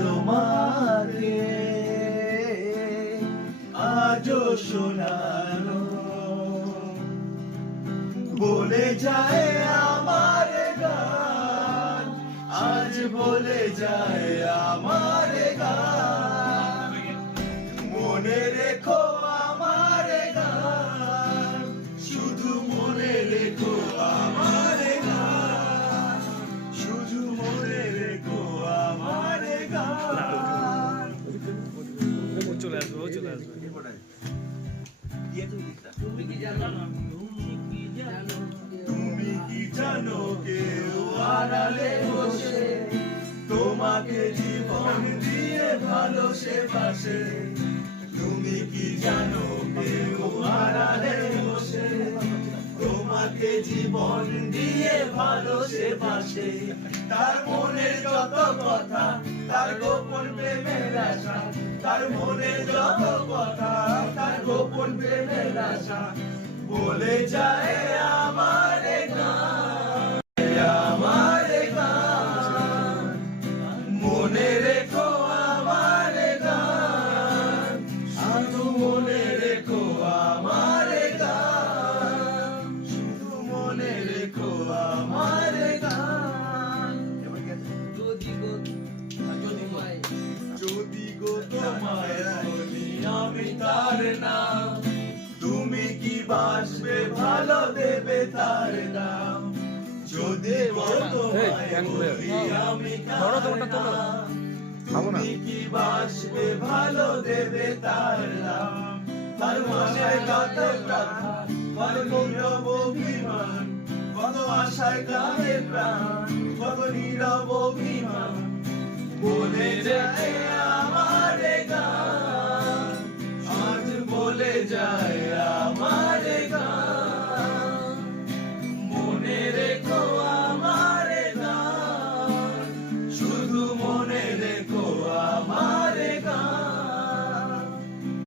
তোমাকে আজও শোনানো, বলে যায় আমার গান, আজ বলে যায় আমার গান। মনে রেখো আমার গান, শুধু মনে রেখো আমার গান, শুধু মনে রেখো আমার গান। চলে আসবে, চলে আসবে। তুমি কি জানো কেউ আড়ালে বসে তোমাকে জীবন দিয়ে ভালোবাসে? তুমি কি জানো কেউ আড়ালে বসে তোমাকে জীবন দিয়ে ভালোবাসে? তার মনের যত কথা, তার গোপন প্রেমের আশা, তার মনের যত কথা, তার গোপন প্রেমের আশা, বলে যায় আমার গান, আমার গান। মনে রেখো আমার গান, শুধু মনে রেখো আমার গান, শুধু মনে রেখো আমার গান। যদি গো তোমায় বলি আমি তার নাম, তুমি কি বাসবে ভালো দেবে তার নাম? যদি গো তোমায় বলি আমি তার নাম, তুমি কি বাসবে ভালো দেবে তার নাম? তার আশায় কত প্রাণ, কত নীরব অভিমান, কত আশায় কাঁদে প্রাণ, কত নীরব অভিমান, বলে যায় আমার গান, আজ বলে যায়